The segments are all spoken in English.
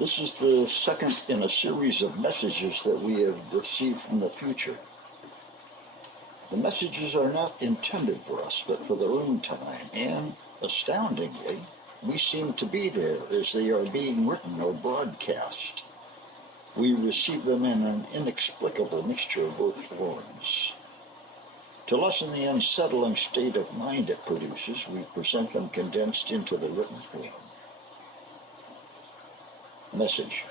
This is the second in a series of messages that we have received from the future. The messages are not intended for us, but for their own time, and astoundingly, we seem to be there as they are being written or broadcast. We receive them in an inexplicable mixture of both forms. To lessen the unsettling state of mind it produces, we present them condensed into the written form. Message.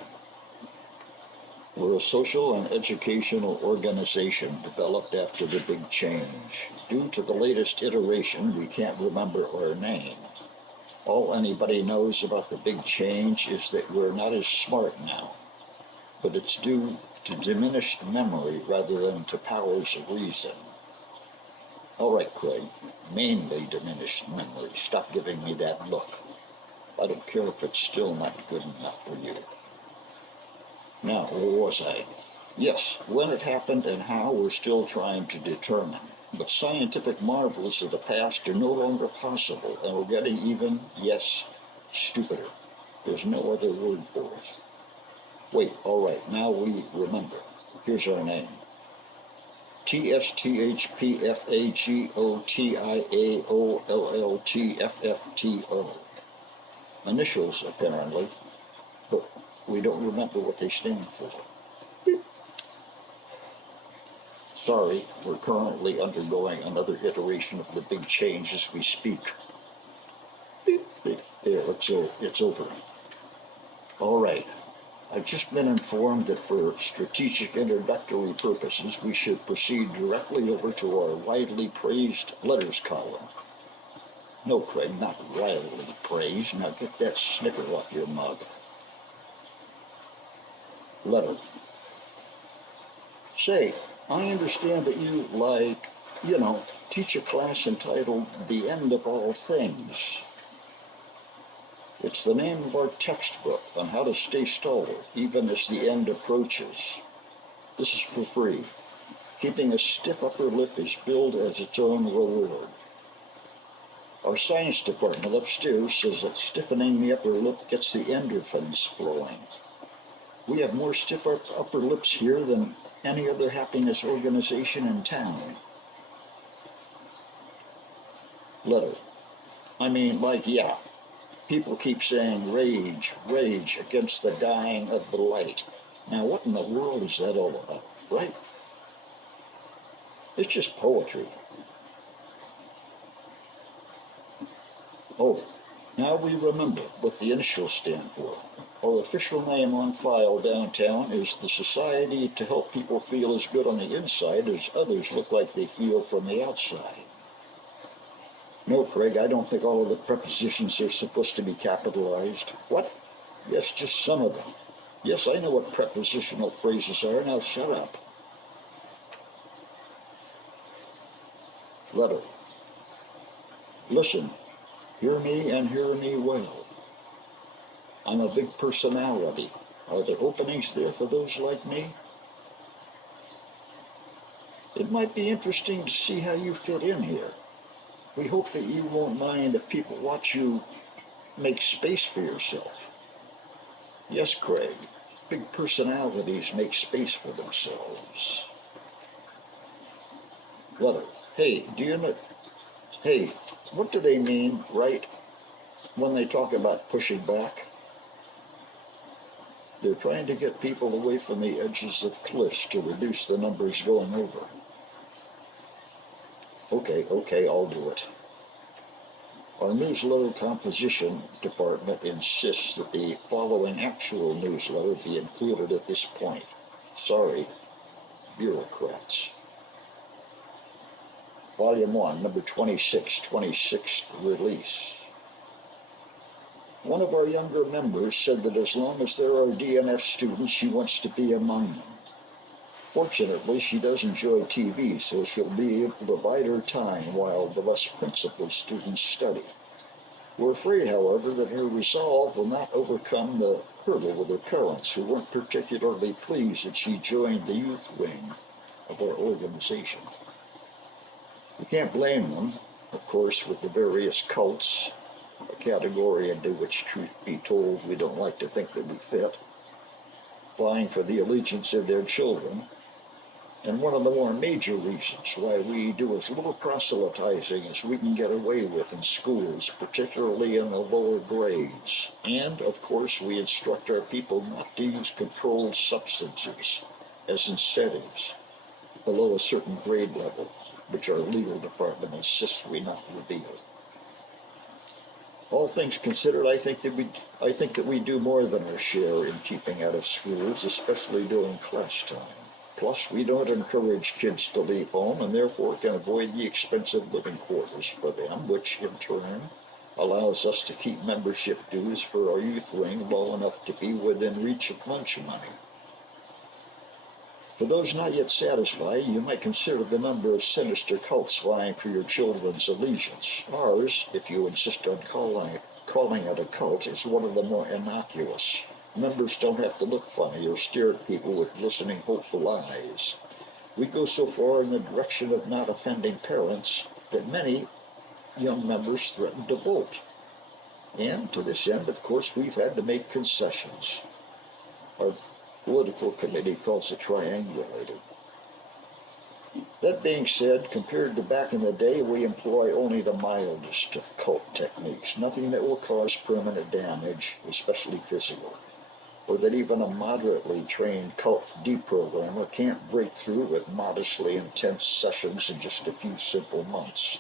We're a social and educational organization developed after the big change. Due to the latest iteration, we can't remember our name. All anybody knows about the big change is that we're not as smart now, but it's due to diminished memory rather than to powers of reason. All right, Craig, mainly diminished memory. Stop giving me that look. I don't care if it's still not good enough for you. Now, where was I? Yes, when it happened and how we're still trying to determine. But scientific marvels of the past are no longer possible, and we're getting even, yes, stupider. There's no other word for it. Wait, all right, now we remember. Here's our name. TSTHPFAGOTIAOLLTFFTO. Initials, apparently, but we don't remember what they stand for. Sorry, we're currently undergoing another iteration of the big change as we speak. There, it's over. All right. I've just been informed that for strategic introductory purposes, we should proceed directly over to our widely praised letters column. No, Craig, not wildly praised. Now get that snicker off your mug. Letter. Say, I understand that you, teach a class entitled The End of All Things. It's the name of our textbook on how to stay stalwart even as the end approaches. This is for free. Keeping a stiff upper lip is billed as its own reward. Our science department upstairs says that stiffening the upper lip gets the endorphins flowing. We have more stiff upper lips here than any other happiness organization in town. Letter. People keep saying rage, rage against the dying of the light. Now what in the world is that all about, right? It's just poetry. Oh, now we remember what the initials stand for. Our official name on file downtown is the Society to Help People Feel as Good on the Inside as Others Look Like They Feel from the Outside. No, Craig, I don't think all of the prepositions are supposed to be capitalized. What? Yes, just some of them. Yes, I know what prepositional phrases are. Now shut up. Letter. Listen, hear me and hear me well. I'm a big personality. Are there openings there for those like me? It might be interesting to see how you fit in here. We hope that you won't mind if people watch you make space for yourself. Yes, Craig, big personalities make space for themselves. Letter. Hey, what do they mean, right, when they talk about pushing back? They're trying to get people away from the edges of cliffs to reduce the numbers going over. Okay, I'll do it. Our newsletter composition department insists that the following actual newsletter be included at this point. Sorry, bureaucrats. Volume 1, number 26, 26th release. One of our younger members said that as long as there are DNF students, she wants to be among them. Fortunately, she does enjoy TV, so she'll be able to bide her time while the less principled students study. We're afraid, however, that her resolve will not overcome the hurdle with her parents, who weren't particularly pleased that she joined the youth wing of our organization. We can't blame them, of course, with the various cults, a category into which, truth be told, we don't like to think that we fit, vying for the allegiance of their children. And one of the more major reasons why we do as little proselytizing as we can get away with in schools, particularly in the lower grades. And, of course, we instruct our people not to use controlled substances as incentives below a certain grade level, which our legal department insists we not reveal. All things considered, I think that we do more than our share in keeping out of schools, especially during class time. Plus, we don't encourage kids to leave home and therefore can avoid the expensive living quarters for them, which in turn allows us to keep membership dues for our youth wing low enough to be within reach of lunch money. For those not yet satisfied, you might consider the number of sinister cults vying for your children's allegiance. Ours, if you insist on calling it a cult, is one of the more innocuous. Members don't have to look funny or stare at people with glistening, hopeful eyes. We go so far in the direction of not offending parents that many young members threaten to vote. And to this end, of course, we've had to make concessions. Our political committee calls it triangulating. That being said, compared to back in the day, we employ only the mildest of cult techniques, nothing that will cause permanent damage, especially physical, or that even a moderately trained cult deprogrammer can't break through with modestly intense sessions in just a few simple months.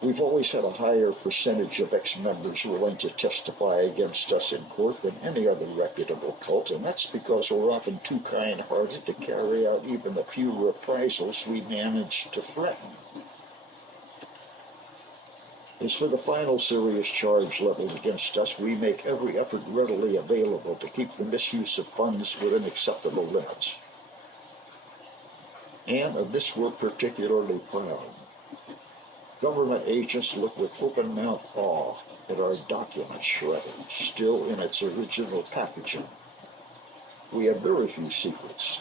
We've always had a higher percentage of ex-members willing to testify against us in court than any other reputable cult, and that's because we're often too kind-hearted to carry out even the few reprisals we manage to threaten. As for the final serious charge leveled against us, we make every effort readily available to keep the misuse of funds within acceptable limits. And of this we're particularly proud. Government agents look with open-mouthed awe at our document shredder, still in its original packaging. We have very few secrets,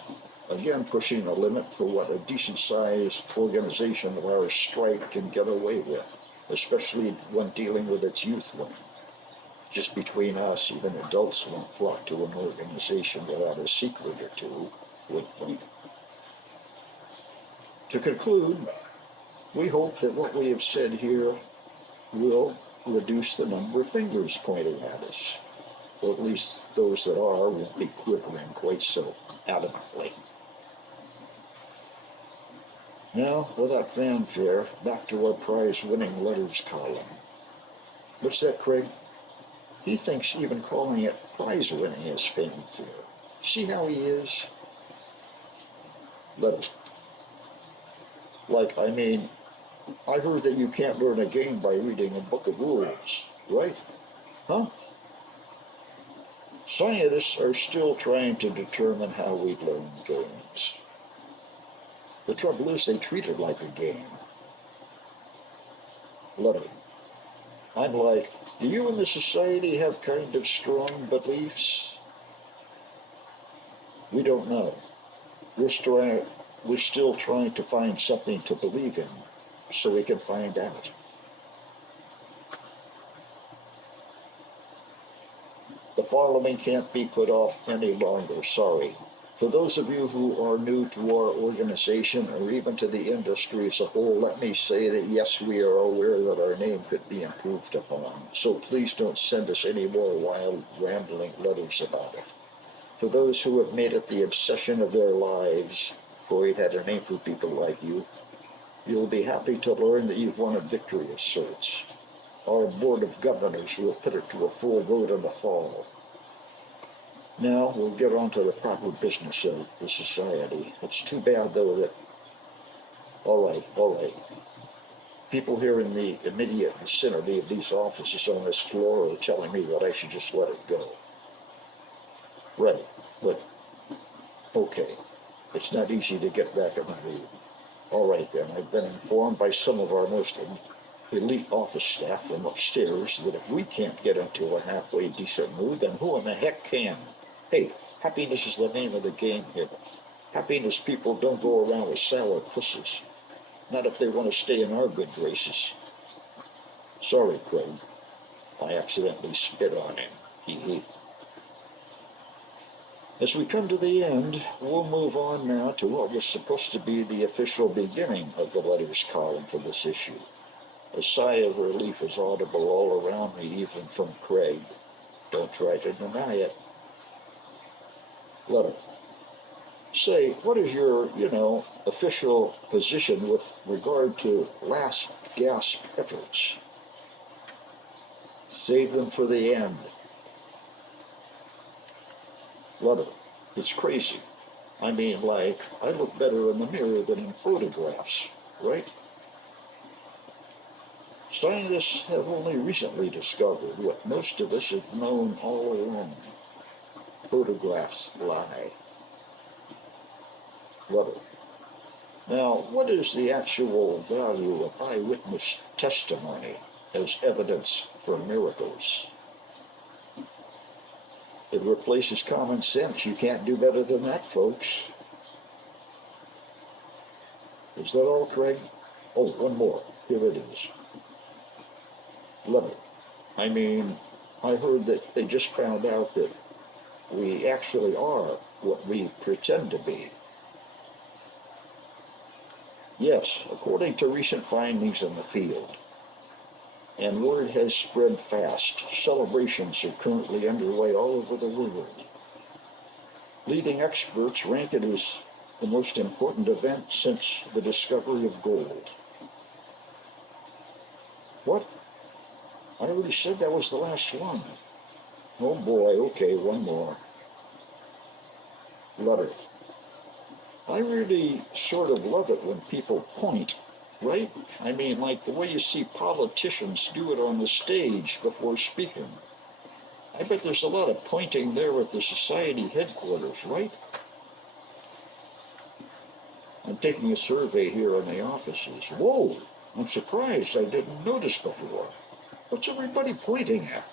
again pushing the limit for what a decent-sized organization of our stripe can get away with, especially when dealing with its youth wing. Just between us, even adults won't flock to an organization without a secret or two, would think. To conclude, we hope that what we have said here will reduce the number of fingers pointing at us, or at least those that are won't be quivering quite so adamantly. Now, without fanfare, back to our prize-winning letters column. What's that, Craig? He thinks even calling it prize-winning is fanfare. See how he is? Letter. I heard that you can't learn a game by reading a book of rules, right? Huh? Scientists are still trying to determine how we learn games. The trouble is they treat it like a game. Letter. I'm like, do you in the society have kind of strong beliefs? We don't know. We're still trying to find something to believe in, so we can find out. The following can't be put off any longer, sorry. For those of you who are new to our organization or even to the industry as a whole, let me say that yes, we are aware that our name could be improved upon, so please don't send us any more wild, rambling letters about it. For those who have made it the obsession of their lives, for we've had a name for people like you, you'll be happy to learn that you've won a victory of sorts. Our Board of Governors will put it to a full vote in the fall. Now we'll get on to the proper business of the society. It's too bad, though, that... All right. People here in the immediate vicinity of these offices on this floor are telling me that I should just let it go. Right, but... Okay. It's not easy to get back in the mood. All right, then. I've been informed by some of our most elite office staff from upstairs that if we can't get into a halfway decent mood, then who in the heck can? Hey, happiness is the name of the game here. Happiness people don't go around with sour pussies. Not if they want to stay in our good graces. Sorry, Craig. I accidentally spit on him. Hee hee. As we come to the end, we'll move on now to what was supposed to be the official beginning of the letters column for this issue. A sigh of relief is audible all around me, even from Craig. Don't try to deny it. Letter. Say, what is your, official position with regard to last gasp efforts? Save them for the end. Letter. It's crazy. I mean, like, I look better in the mirror than in photographs, right? Scientists have only recently discovered what most of us have known all along. Photographs lie. Letter. Now, what is the actual value of eyewitness testimony as evidence for miracles? It replaces common sense. You can't do better than that, folks. Is that all, Craig? Oh, one more. Here it is. Letter. I mean, I heard that they just found out that we actually are what we pretend to be. Yes, according to recent findings in the field. And word has spread fast. Celebrations are currently underway all over the world. Leading experts rank it as the most important event since the discovery of gold. What? I already said that was the last one. Oh boy, okay, one more. Letter. I really sort of love it when people point, right? I mean, like the way you see politicians do it on the stage before speaking. I bet there's a lot of pointing there at the society headquarters, right? I'm taking a survey here in the offices. Whoa, I'm surprised I didn't notice before. What's everybody pointing at?